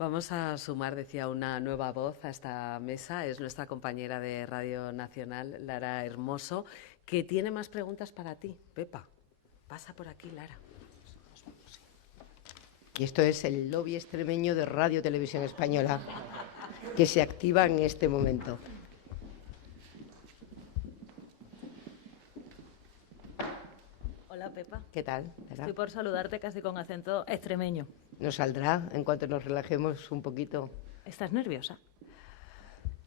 Vamos a sumar, decía, una nueva voz a esta mesa. Es nuestra compañera de Radio Nacional, Lara Hermoso, que tiene más preguntas para ti. Pepa, pasa por aquí, Lara. Y esto es el lobby extremeño de Radio Televisión Española, que se activa en este momento. Hola, Pepa. ¿Qué tal? Estoy por saludarte casi con acento extremeño. Nos saldrá en cuanto nos relajemos un poquito. ¿Estás nerviosa?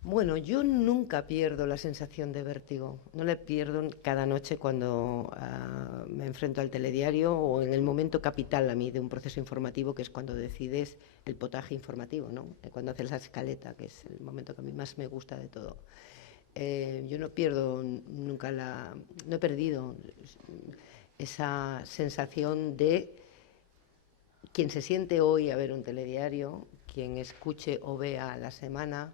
Bueno, yo nunca pierdo la sensación de vértigo. No la pierdo cada noche cuando me enfrento al telediario o en el momento capital a mí de un proceso informativo, que es cuando decides el potaje informativo, ¿no? Cuando haces la escaleta, que es el momento que a mí más me gusta de todo. Yo no pierdo nunca no he perdido esa sensación de quien se siente hoy a ver un telediario, quien escuche o vea la semana,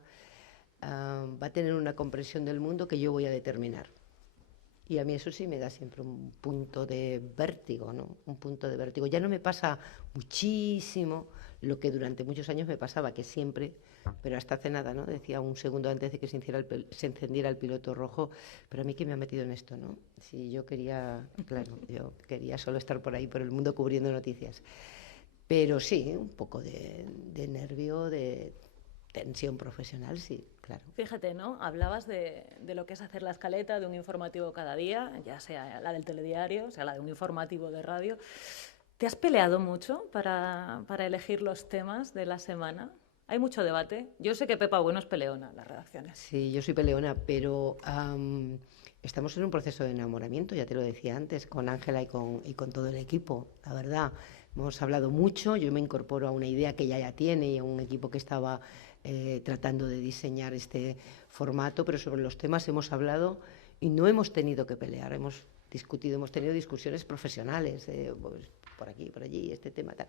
va a tener una comprensión del mundo que yo voy a determinar. Y a mí eso sí me da siempre un punto de vértigo, ¿no? Un punto de vértigo. Ya no me pasa muchísimo lo que durante muchos años me pasaba, que siempre, pero hasta hace nada, ¿no? Decía un segundo antes de que se encendiera el piloto rojo, pero a mí, ¿qué me ha metido en esto, no? Si yo quería, claro, yo quería solo estar por ahí, por el mundo, cubriendo noticias. Pero sí, un poco de nervio, de tensión profesional, sí, claro. Fíjate, ¿no? Hablabas de lo que es hacer la escaleta de un informativo cada día, ya sea la del telediario, sea la de un informativo de radio. ¿Te has peleado mucho para elegir los temas de la semana? Hay mucho debate. Yo sé que Pepa Bueno es peleona en las redacciones. Sí, yo soy peleona, pero estamos en un proceso de enamoramiento, ya te lo decía antes, con Ángela y con todo el equipo, la verdad. Hemos hablado mucho, yo me incorporo a una idea que ella ya tiene y a un equipo que estaba tratando de diseñar este formato, pero sobre los temas hemos hablado y no hemos tenido que pelear, hemos discutido, hemos tenido discusiones profesionales, pues, por aquí, por allí, este tema, tal.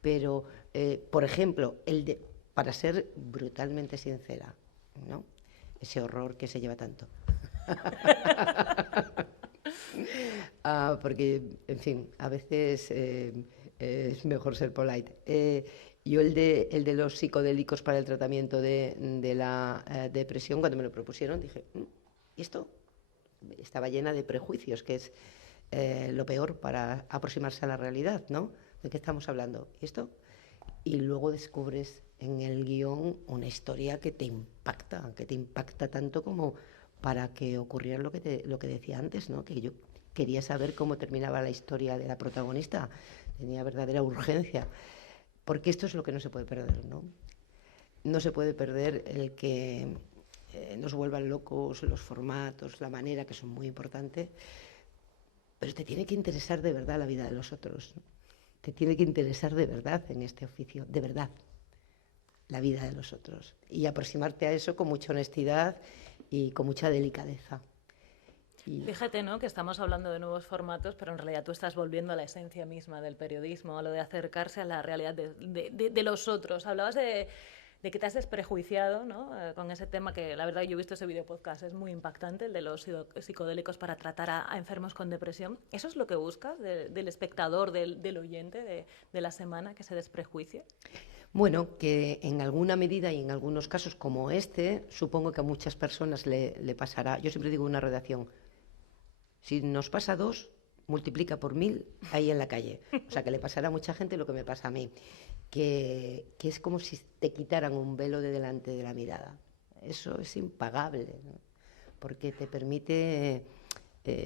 Pero, por ejemplo, para ser brutalmente sincera, ¿no? Ese horror que se lleva tanto. Porque, en fin, a veces es mejor ser polite. Yo el de los psicodélicos para el tratamiento de la depresión, cuando me lo propusieron, dije, ¿y esto? Estaba llena de prejuicios, que es lo peor para aproximarse a la realidad, ¿no? ¿De qué estamos hablando? ¿Y esto? Y luego descubres en el guión una historia que te impacta tanto como para que ocurriera lo que decía antes, ¿no? Que yo quería saber cómo terminaba la historia de la protagonista, tenía verdadera urgencia, porque esto es lo que no se puede perder, ¿no? No se puede perder el que nos vuelvan locos los formatos, la manera, que son muy importantes, pero te tiene que interesar de verdad la vida de los otros, ¿no? Te tiene que interesar de verdad en este oficio, de verdad, la vida de los otros. Y aproximarte a eso con mucha honestidad y con mucha delicadeza. Fíjate, ¿no?, que estamos hablando de nuevos formatos, pero en realidad tú estás volviendo a la esencia misma del periodismo, a lo de acercarse a la realidad de los otros. Hablabas de que te has desprejuiciado, ¿no?, con ese tema que, la verdad, yo he visto ese video podcast, es muy impactante, el de los psicodélicos para tratar a enfermos con depresión. ¿Eso es lo que buscas del espectador, del oyente de la semana, que se desprejuicie? Bueno, que en alguna medida y en algunos casos como este, supongo que a muchas personas le pasará. Yo siempre digo una redacción, si nos pasa a 2, multiplica por 1000 ahí en la calle. O sea, que le pasará a mucha gente lo que me pasa a mí, que es como si te quitaran un velo de delante de la mirada. Eso es impagable, ¿no? Porque te permite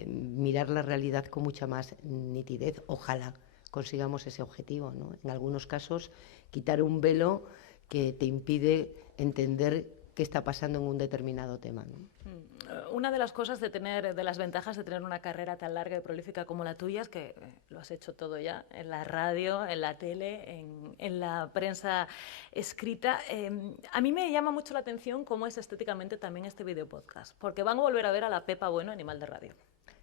mirar la realidad con mucha más nitidez. Ojalá consigamos ese objetivo, ¿no? En algunos casos, quitar un velo que te impide entender qué está pasando en un determinado tema, ¿no? Una de las cosas de las ventajas de tener una carrera tan larga y prolífica como la tuya es que lo has hecho todo ya, en la radio, en la tele, en la prensa escrita. A mí me llama mucho la atención cómo es estéticamente también este video podcast, porque van a volver a ver a la Pepa Bueno, Animal de Radio.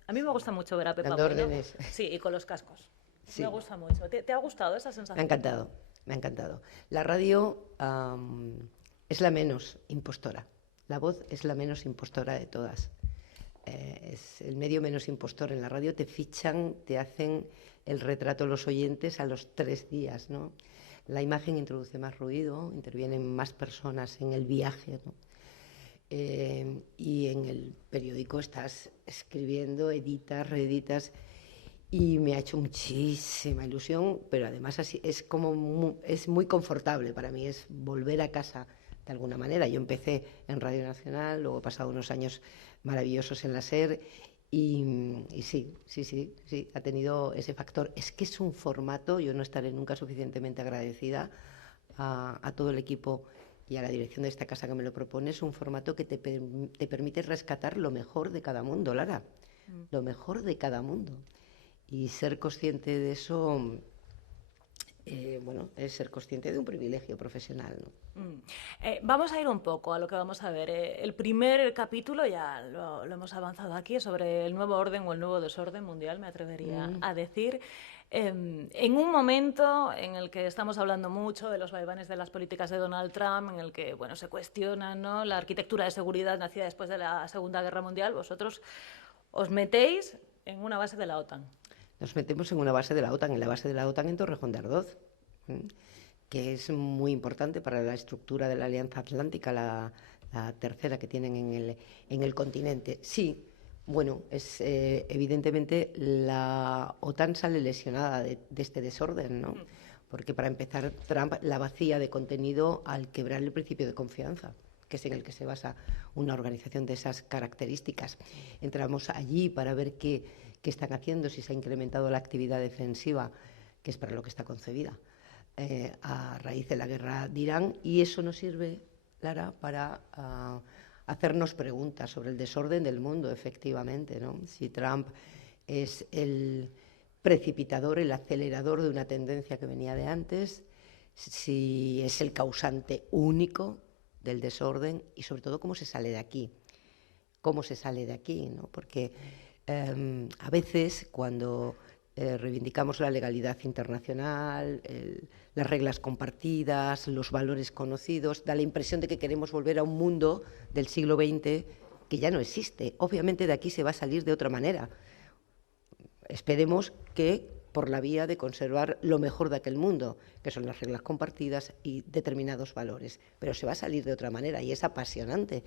A mí me gusta mucho ver a Pepa Dando Bueno. órdenes. Sí, y con los cascos. Sí. Me gusta mucho. ¿Te ha gustado esa sensación? Me ha encantado, me ha encantado. La radio es la menos impostora. La voz es la menos impostora de todas. Es el medio menos impostor. En la radio te fichan, te hacen el retrato los oyentes a los 3 días, ¿no? La imagen introduce más ruido, intervienen más personas en el viaje, ¿no? Y en el periódico estás escribiendo, editas, reeditas, y me ha hecho muchísima ilusión, pero además así es es muy confortable para mí, es volver a casa de alguna manera. Yo empecé en Radio Nacional, luego he pasado unos años maravillosos en la SER y sí, ha tenido ese factor. Es que es un formato, yo no estaré nunca suficientemente agradecida a todo el equipo y a la dirección de esta casa que me lo propone. Es un formato que te permite rescatar lo mejor de cada mundo, Lara, lo mejor de cada mundo. Y ser consciente de eso, bueno, es ser consciente de un privilegio profesional, ¿no? Vamos a ir un poco a lo que vamos a ver. El primer capítulo, ya lo hemos avanzado aquí, es sobre el nuevo orden o el nuevo desorden mundial, me atrevería a decir. En un momento en el que estamos hablando mucho de los vaivenes de las políticas de Donald Trump, en el que bueno, se cuestiona, ¿no?, la arquitectura de seguridad nacida después de la Segunda Guerra Mundial, vosotros os metéis en una base de la OTAN. Nos metemos en una base de la OTAN, en la base de la OTAN en Torrejón de Ardoz, que es muy importante para la estructura de la Alianza Atlántica, la tercera que tienen en el continente. Sí, bueno, evidentemente la OTAN sale lesionada de este desorden, ¿no? Porque para empezar, Trump la vacía de contenido al quebrar el principio de confianza, que es en el que se basa una organización de esas características. Entramos allí para ver qué están haciendo, si se ha incrementado la actividad defensiva, que es para lo que está concebida, a raíz de la guerra de Irán, y eso nos sirve, Lara, para hacernos preguntas sobre el desorden del mundo, efectivamente, ¿no? Si Trump es el precipitador, el acelerador de una tendencia que venía de antes, si es el causante único del desorden, y sobre todo cómo se sale de aquí, ¿no? Porque a veces cuando reivindicamos la legalidad internacional, las reglas compartidas, los valores conocidos, da la impresión de que queremos volver a un mundo del siglo XX que ya no existe. Obviamente de aquí se va a salir de otra manera. Esperemos que por la vía de conservar lo mejor de aquel mundo, que son las reglas compartidas y determinados valores. Pero se va a salir de otra manera y es apasionante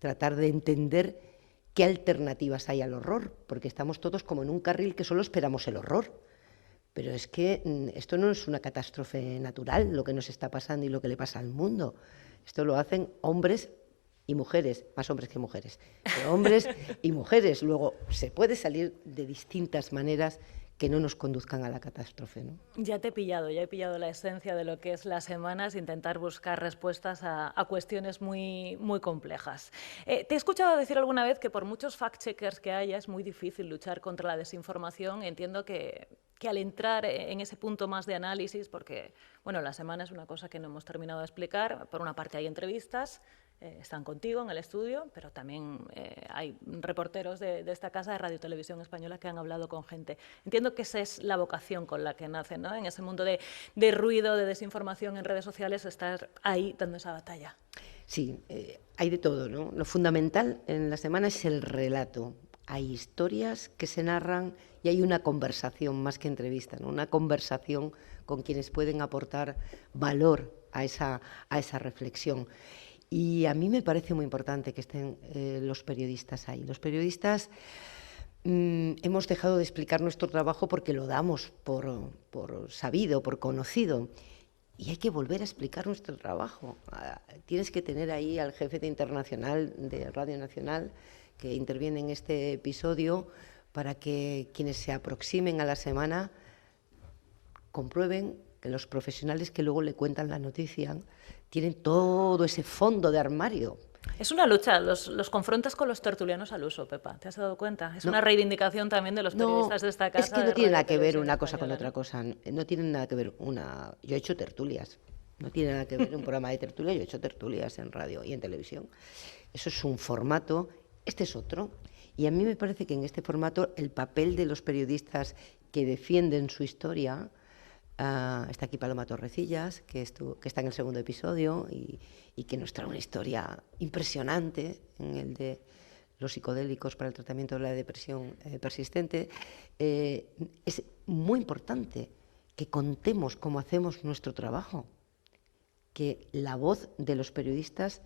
tratar de entender qué alternativas hay al horror, porque estamos todos como en un carril que solo esperamos el horror. Pero es que esto no es una catástrofe natural, lo que nos está pasando y lo que le pasa al mundo. Esto lo hacen hombres y mujeres, más hombres que mujeres, pero hombres y mujeres. Luego, se puede salir de distintas maneras que no nos conduzcan a la catástrofe, ¿no? Ya he pillado la esencia de lo que es las semanas, intentar buscar respuestas a cuestiones muy, muy complejas. Te he escuchado decir alguna vez que por muchos fact-checkers que haya es muy difícil luchar contra la desinformación. Entiendo que al entrar en ese punto más de análisis, porque bueno, la semana es una cosa que no hemos terminado de explicar, por una parte hay entrevistas, están contigo en el estudio, pero también hay reporteros de esta casa de Radio Televisión Española que han hablado con gente. Entiendo que esa es la vocación con la que nacen, ¿no? En ese mundo de ruido, de desinformación en redes sociales, estar ahí dando esa batalla. Sí, hay de todo, ¿no? Lo fundamental en la semana es el relato. Hay historias que se narran y hay una conversación más que entrevista, ¿no? Una conversación con quienes pueden aportar valor a esa reflexión. Y a mí me parece muy importante que estén los periodistas ahí. Los periodistas hemos dejado de explicar nuestro trabajo porque lo damos por sabido, por conocido. Y hay que volver a explicar nuestro trabajo. Tienes que tener ahí al jefe de internacional de Radio Nacional que interviene en este episodio para que quienes se aproximen a la semana comprueben que los profesionales que luego le cuentan la noticia tienen todo ese fondo de armario. Es una lucha, los confrontas con los tertulianos al uso, Pepa, ¿te has dado cuenta? Es una reivindicación también de los periodistas de esta casa. Es que no tiene nada que ver una cosa con otra cosa, no tiene nada que ver yo he hecho tertulias, no tiene nada que ver un programa de tertulia, yo he hecho tertulias en radio y en televisión. Eso es un formato, este es otro. Y a mí me parece que en este formato el papel de los periodistas que defienden su historia, está aquí Paloma Torrecillas, que está en el segundo episodio y que nos trae una historia impresionante en el de los psicodélicos para el tratamiento de la depresión persistente. Es muy importante que contemos cómo hacemos nuestro trabajo, que la voz de los periodistas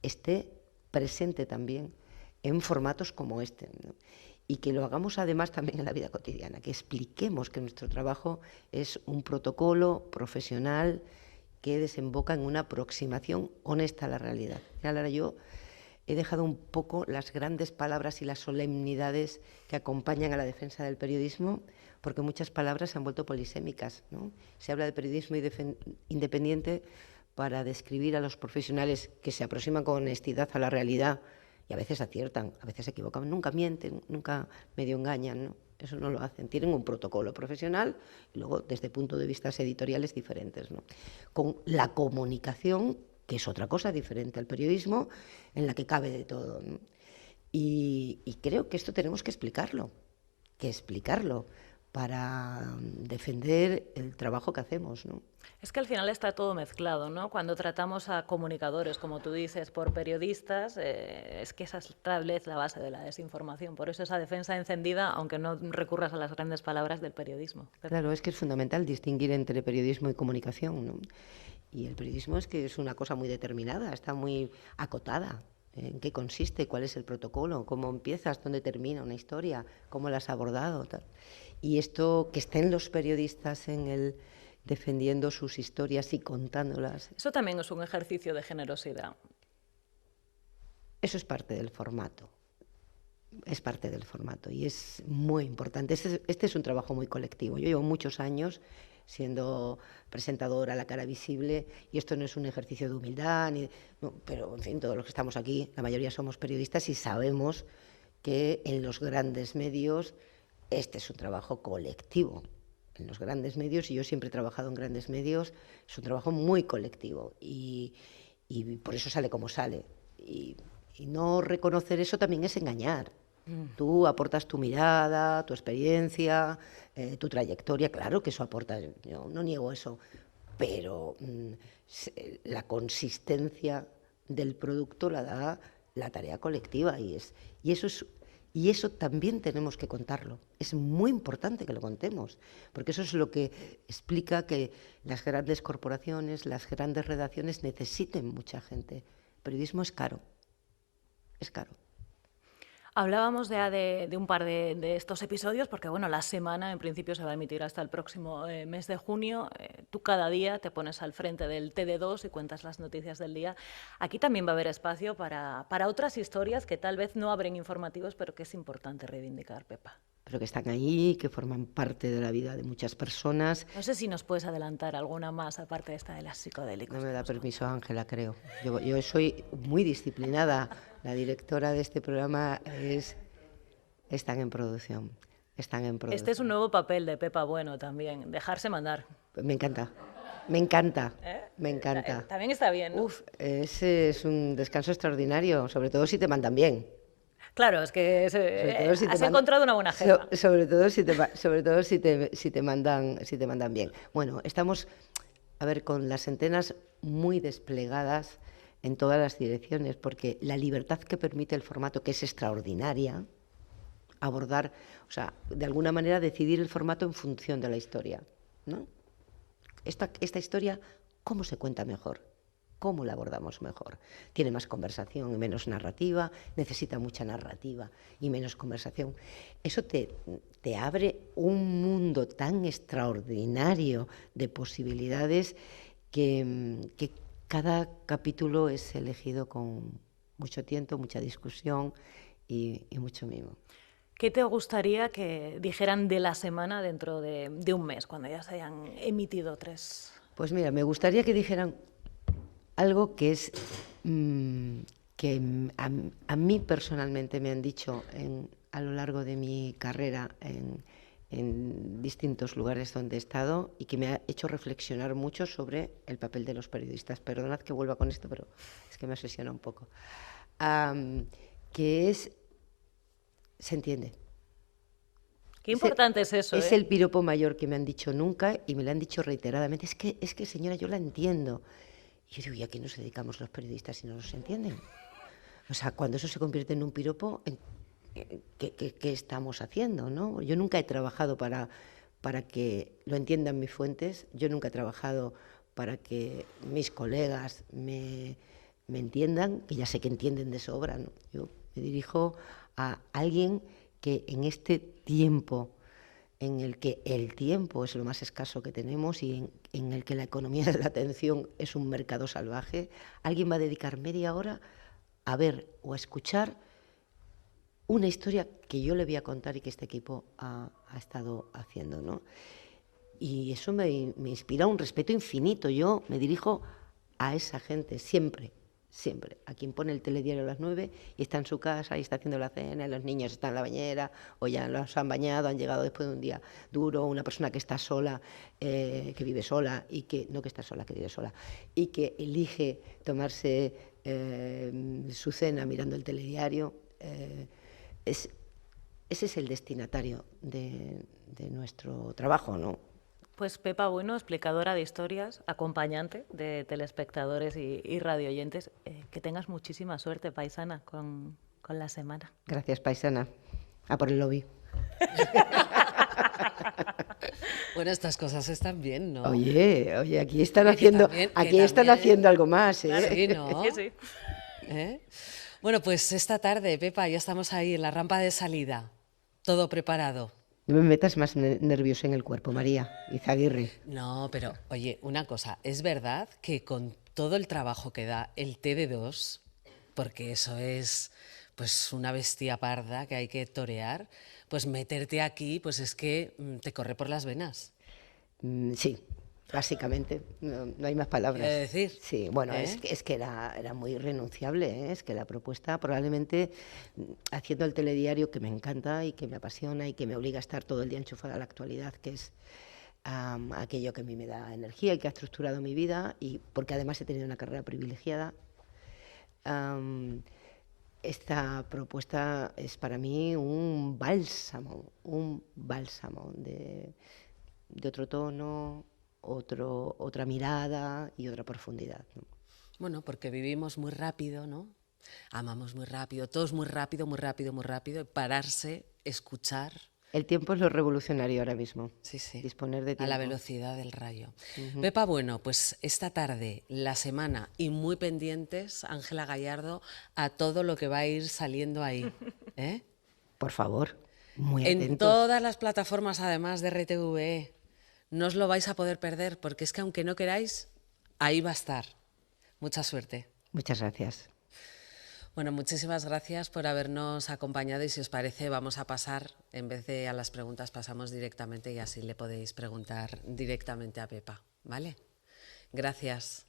esté presente también en formatos como este, ¿no? Y que lo hagamos además también en la vida cotidiana, que expliquemos que nuestro trabajo es un protocolo profesional que desemboca en una aproximación honesta a la realidad. Ya, Lara, yo he dejado un poco las grandes palabras y las solemnidades que acompañan a la defensa del periodismo, porque muchas palabras se han vuelto polisémicas, ¿no? Se habla de periodismo independiente para describir a los profesionales que se aproximan con honestidad a la realidad, y a veces aciertan, a veces se equivocan, nunca mienten, nunca medio engañan, ¿no? Eso no lo hacen. Tienen un protocolo profesional y luego desde puntos de vista editoriales diferentes, ¿no? Con la comunicación, que es otra cosa diferente al periodismo, en la que cabe de todo, ¿no? Y creo que esto tenemos que explicarlo para defender el trabajo que hacemos, ¿no? Es que al final está todo mezclado, ¿no? Cuando tratamos a comunicadores, como tú dices, por periodistas, es que esa es tal vez la base de la desinformación. Por eso esa defensa encendida, aunque no recurras a las grandes palabras del periodismo. Claro, es que es fundamental distinguir entre periodismo y comunicación, ¿no? Y el periodismo es que es una cosa muy determinada, está muy acotada. ¿En qué consiste? ¿Cuál es el protocolo? ¿Cómo empiezas? ¿Dónde termina una historia? ¿Cómo la has abordado? Tal. Y esto, que estén los periodistas en el defendiendo sus historias y contándolas. Eso también es un ejercicio de generosidad. Eso es parte del formato. Es parte del formato y es muy importante. Este es un trabajo muy colectivo. Yo llevo muchos años siendo presentadora, la cara visible, y esto no es un ejercicio de humildad, pero en fin, todos los que estamos aquí, la mayoría somos periodistas y sabemos que en los grandes medios este es un trabajo colectivo. En los grandes medios, y yo siempre he trabajado en grandes medios, es un trabajo muy colectivo y por eso sale como sale. Y no reconocer eso también es engañar. Tú aportas tu mirada, tu experiencia, tu trayectoria, claro que eso aporta, yo no niego eso, pero la consistencia del producto la da la tarea colectiva y eso también tenemos que contarlo. Es muy importante que lo contemos, porque eso es lo que explica que las grandes corporaciones, las grandes redacciones necesiten mucha gente. El periodismo es caro, es caro. Hablábamos de un par de estos episodios, porque bueno, la semana en principio se va a emitir hasta el próximo mes de junio. Tú cada día te pones al frente del TD2 y cuentas las noticias del día. Aquí también va a haber espacio para otras historias que tal vez no abren informativos, pero que es importante reivindicar, Pepa. Pero que están ahí, que forman parte de la vida de muchas personas. No sé si nos puedes adelantar alguna más, aparte de esta de las psicodélicos. No me da permiso Ángela, creo. Yo soy muy disciplinada. La directora de este programa están en producción. Este es un nuevo papel de Pepa Bueno también, dejarse mandar. Me encanta. Me encanta. Me encanta. También está bien, ¿no? Uf, ese es un descanso extraordinario, sobre todo si te mandan bien. Claro, es que has encontrado una buena jefa. Sobre todo si te mandan bien. Bueno, estamos, a ver, con las antenas muy desplegadas en todas las direcciones, porque la libertad que permite el formato, que es extraordinaria, abordar, o sea, de alguna manera decidir el formato en función de la historia, ¿no? Esta historia, ¿cómo se cuenta mejor? ¿Cómo la abordamos mejor? Tiene más conversación y menos narrativa, necesita mucha narrativa y menos conversación. Eso te abre un mundo tan extraordinario de posibilidades que cada capítulo es elegido con mucho tiento, mucha discusión y mucho mimo. ¿Qué te gustaría que dijeran de la semana dentro de un mes, cuando ya se hayan emitido 3? Pues mira, me gustaría que dijeran algo que es que a mí personalmente me han dicho a lo largo de mi carrera en distintos lugares donde he estado y que me ha hecho reflexionar mucho sobre el papel de los periodistas. Perdonad que vuelva con esto, pero es que me obsesiona un poco. Que es... Se entiende. Qué importante es eso. Es el piropo mayor que me han dicho nunca y me lo han dicho reiteradamente. Es que señora, yo la entiendo. Y yo digo, ¿y a qué nos dedicamos los periodistas si no nos entienden? O sea, cuando eso se convierte en un piropo, ¿qué estamos haciendo, no? Yo nunca he trabajado para para que lo entiendan mis fuentes. Yo nunca he trabajado para que mis colegas me entiendan, que ya sé que entienden de sobra, ¿no? Yo me dirijo a alguien que en este tiempo en el que el tiempo es lo más escaso que tenemos y en el que la economía de la atención es un mercado salvaje, alguien va a dedicar media hora a ver o a escuchar una historia que yo le voy a contar y que este equipo ha estado haciendo, ¿no? Y eso me inspira un respeto infinito. Yo me dirijo a esa gente siempre, siempre. A quien pone el telediario a las 9 y está en su casa y está haciendo la cena, los niños están en la bañera o ya los han bañado, han llegado después de un día duro, una persona que está sola, que vive sola y que, no que está sola, que vive sola, y que elige tomarse su cena mirando el telediario. Ese es el destinatario de nuestro trabajo, ¿no? Pues Pepa Bueno, explicadora de historias, acompañante de telespectadores y radioyentes. Que tengas muchísima suerte, paisana, con la semana. Gracias, paisana. A por el lobby. Bueno, estas cosas están bien, ¿no? Oye, aquí están haciendo, haciendo algo más, ¿eh? Sí, ¿no? Sí. ¿Eh? Bueno, pues esta tarde, Pepa, ya estamos ahí en la rampa de salida. Todo preparado. No me metas más nervios en el cuerpo, María Izaguirre. No, pero oye, una cosa, es verdad que con todo el trabajo que da el TD2, porque eso es pues una bestia parda que hay que torear, pues meterte aquí, pues es que te corre por las venas. Sí, básicamente, no hay más palabras. ¿Qué decir? Sí, bueno, es que era muy irrenunciable, ¿eh? Es que la propuesta probablemente, haciendo el telediario que me encanta y que me apasiona y que me obliga a estar todo el día enchufada a la actualidad, que es aquello que a mí me da energía y que ha estructurado mi vida, y porque además he tenido una carrera privilegiada, esta propuesta es para mí un bálsamo de otro tono, otra mirada y otra profundidad, ¿no? Bueno, porque vivimos muy rápido, ¿no? Amamos muy rápido, todo es muy rápido, muy rápido, muy rápido. Pararse, escuchar. El tiempo es lo revolucionario ahora mismo. Sí, sí. Disponer de tiempo. A la velocidad del rayo. Pepa Bueno, pues esta tarde, la semana, y muy pendientes, Ángela Gallardo, a todo lo que va a ir saliendo ahí. ¿Eh? Por favor, muy atentos. En todas las plataformas, además de RTV, no os lo vais a poder perder, porque es que aunque no queráis, ahí va a estar. Mucha suerte. Muchas gracias. Bueno, muchísimas gracias por habernos acompañado y si os parece vamos a pasar, en vez de a las preguntas, pasamos directamente y así le podéis preguntar directamente a Pepa, ¿vale? Gracias.